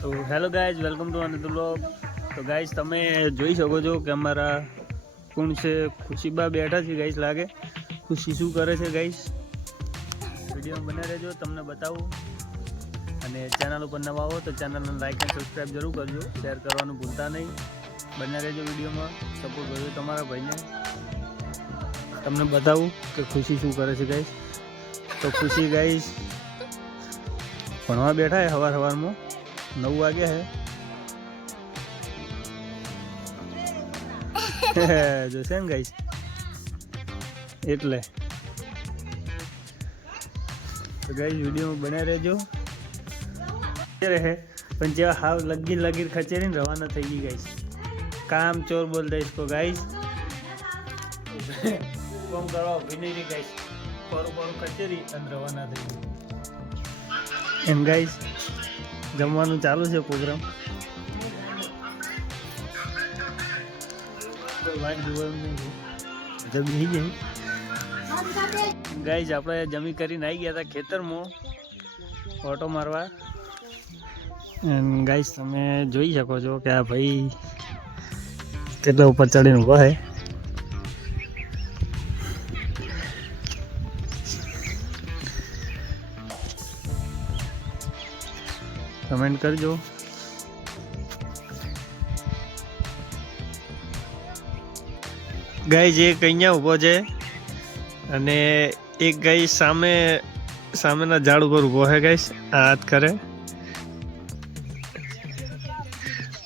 તો hello guys, welcome to another vlog. તો guys તમે જોઈ શકો છો કે અમારા કોણ છે ખુશીબા બેઠા છે ગાઈઝ। લાગે ખુશી શું કરે છે ગાઈઝ, વિડીયોમાં બને રહેજો, તમને બતાવું। અને ચેનલ ઉપર નવા હો તો ચેનલને લાઈક અને સબસ્ક્રાઈબ જરૂર કરજો, શેર કરવાનું ભૂલતા નહીં। બને રહેજો વિડીયોમાં, સપોર્ટ કરજો તમારા ભાઈને। તમને બતાવું કે ખુશી શું કરે છે ગાઈઝ। તો ખુશી ગાઈઝ ભણવા બેઠા है સવારમાં 9 વાગે है જોશે ને ગાઈસ, એટલે તો ગાઈસ વિડીયોમાં બને રહેજો। રહે પણ જેવા હાવ લગીર ખચેરીને રવાના થઈ ગઈ ગાઈસ। કામ ચોર બોલતા इसको गाइस, કોમ કરવા ઉભી નહીં રહી ગાઈસ, કોરું ખચેરી અને રવાના થઈ ગઈ એમ ગાઈસ। જમવાનું ચાલુ છે પ્રોગ્રામ, જમી ગઈ ગાઈસ। આપણે જમી કરીને આવી ગયા હતા ખેતરમાં ઓટો મારવા। ગાઈસ તમે જોઈ શકો છો કે આ ભાઈ કેટલા ઉપર ચડીને ઊભો છે। કમેન્ટ કરજો। ગાઈસ એક અહીંયા ઊભો છે અને એક ગાઈસ સામેના ઝાડ ઉપર ઊભો છે ગાઈસ, આ હાથ કરે।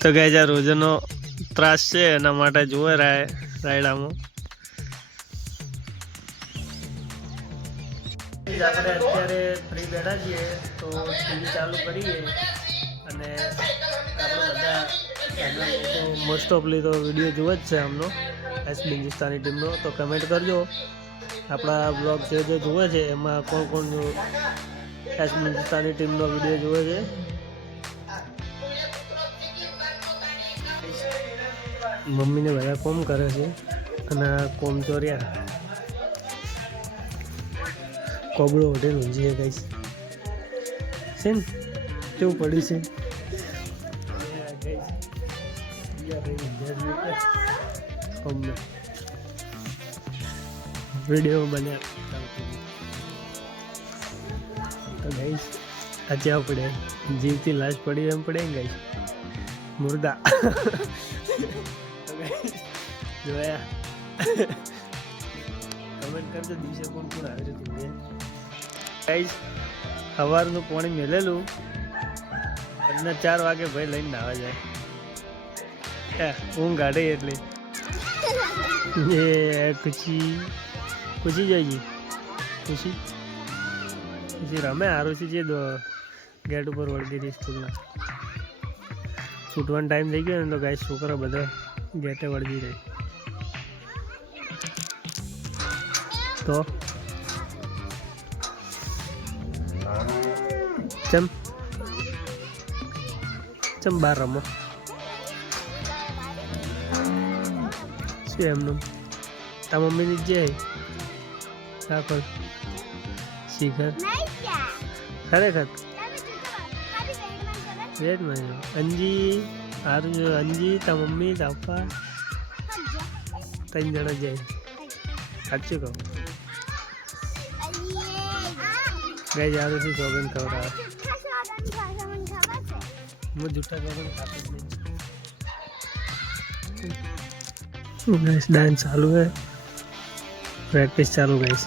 તો ગાઈસ આ રોજનો ત્રાસ છે, એના માટે જોવે રાયડામાં। આપણે અત્યારે ફ્રી બેઠા છીએ તો ટીવી ચાલુ કરીએ અને આપણે બધા મોસ્ટ ઓફલી તો વિડીયો જોવે જ છે આમનો એસબી હિન્દુસ્તાની ટીમનો। તો કમેન્ટ કરજો આપણા બ્લોગ જે જોવે છે એમાં કોણ એસબી હિન્દુસ્તાની ટીમનો વિડીયો જોવે છે। મમ્મીને બધા કોમ કરે છે અને કોમ ચોર્યા કોબળો હોટેલ ઊંઝી ગાઈસ છે ને કેવું પડ્યું છે વિડીયો બન્યા। તો ગાઈસ આ ચા પડે જીવતી લાશ પડી એમ પડે ને ગાઈસ, મુર્દા જોયા। કમેન્ટ કરજો દિવસે કોણ આવે છે તું ગાઈસ। સવારનું પાણી મેલેલું અને 4 વાગે ભાઈ લઈને નાવા જાય, ઊંઘ કાઢે એટલે એ ખુશી જોઈજી ખુશી રમે આરુષી છે ગેટ ઉપર વળગી હતી સ્કૂલના। છૂટવાનો ટાઈમ થઈ ગયો ને તો ગાઈસ છોકરા બધા ગેટે વળગી રહી। તો ચમ બાર રમો શું એમનું? તા મમ્મીની જે રાખો શિખર ખરેખર રેડ માં અંજી સારું જો અંજી તા મમ્મી તા પપ્પા 3 જણા જાય। સાચું કહું ગાઈસ, આરુષી સોગન ખવડાવે, હું જૂઠા સોગન ખાતો જ નહીં। गाइस डांस चालू है, प्रैक्टिस चालू गाइस।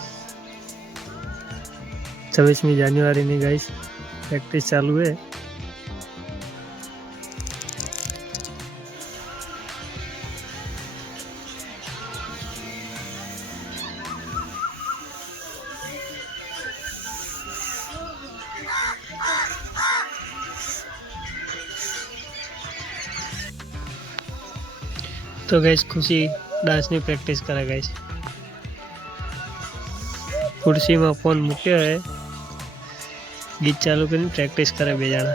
26મી જાન્યુઆરીની गाइस प्रैक्टिस चालू है। तो गाइस खुशी डांसनी प्रेक्टिस करे गाइस। कुर्सी में फोन मूक्यो है, गीत चालू कर प्रेक्टिस करे बे जाना।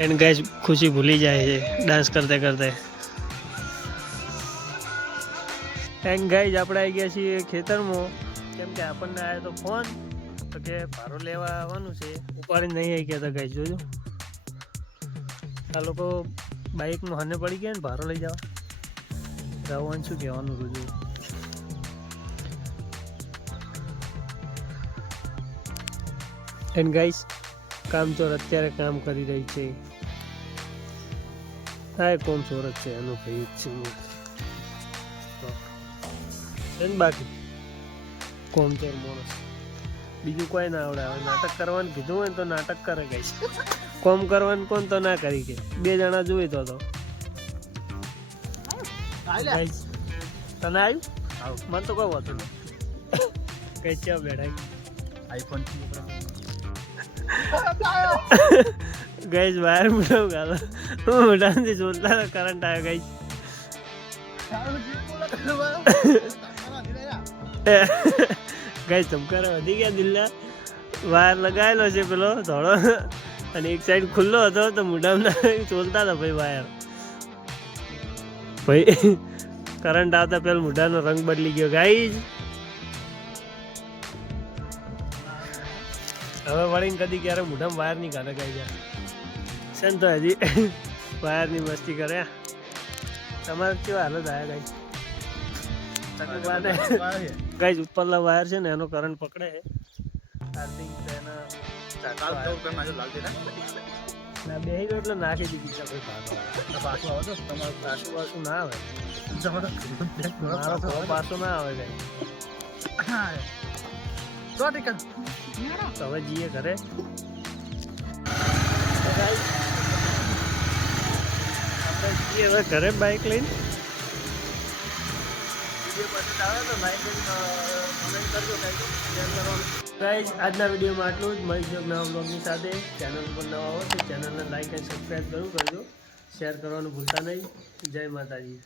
एंड गाइस खुशी भूली जाए है डांस करते करते। एंड गाइस આપણે આવી ગયા છીએ ખેતરમાં, કેમ કે આપણને આયો તો ફોન તો કે ભારો લેવા આવવાનું છે, ઉપાડી નહીં આવી ગયા હતા ગાઈસ. જોજો આ લોકો બાઇકમાં હને પડી ગયા ને ભારો લઈ જવા જવાનું. શું કહેવાનું રોજુ. એન્ડ ગાઈસ કામચોર અત્યારે કામ કરી રહી છે. હા કોમ ચોરત છે એનો ભાઈ જ છે. બાકી કોમચોર માણસ બીજું કોઈ ના આવડે. હવે નાટક કરવાનું કીધું હોય ને તો નાટક કરે ગાઈસ. કોમ કરવાનું કોણ તો ના કરી કે 2 જણા જોઈ તો ગાઈસ. તને આવ્યું મને તો કહું હતું કઈ ચા બેઠા આઈફોન ગાઈસ બહાર મોટા ગાલો મોટાથી જોતા કરંટ આવ્યો ગાઈસ. ગાઈસ ધમકારા વધી ગયા દિલના. વાયર લગાવેલો છે પેલો ધોળો અને એક સાઈડ ખુલ્લો હતો તો મોઢામાં ચોલતા હતા ભાઈ વાયર. ભાઈ કરંટ આવતા પેલા મોઢાનો રંગ બદલી ગયો ગાઈસ. હવે વળીને કદી ક્યારે મોઢામાં વાયર નહીં કાઢે ગાઈ જાય છે ને. તો હજી વાયરની મસ્તી કરે. તમારે કેવા હાલત આવ્યા ગાઈસ. ગાઈસ ઉપરલા વાયર છે ને એનો કરંટ પકડે છે. બેહી ગયો એટલે નાખી દીધી. પાછું આવે તો તમારું પાછું ના આવે. મારો પાછો ના આવે ગાઈસ. તો હવે જઈએ ઘરે. આપણે જઈએ હવે ઘરે બાઇક લઈને. ગાઈસ આજના વિડીયોમાં આટલું જ. મળીશું એક નવા બ્લોગની સાથે. ચેનલ પર નવા હો તો ચેનલને લાઈક અને સબસ્ક્રાઈબ જરૂર કરજો. શેર કરવાનું ભૂલતા નહીં. જય માતાજી.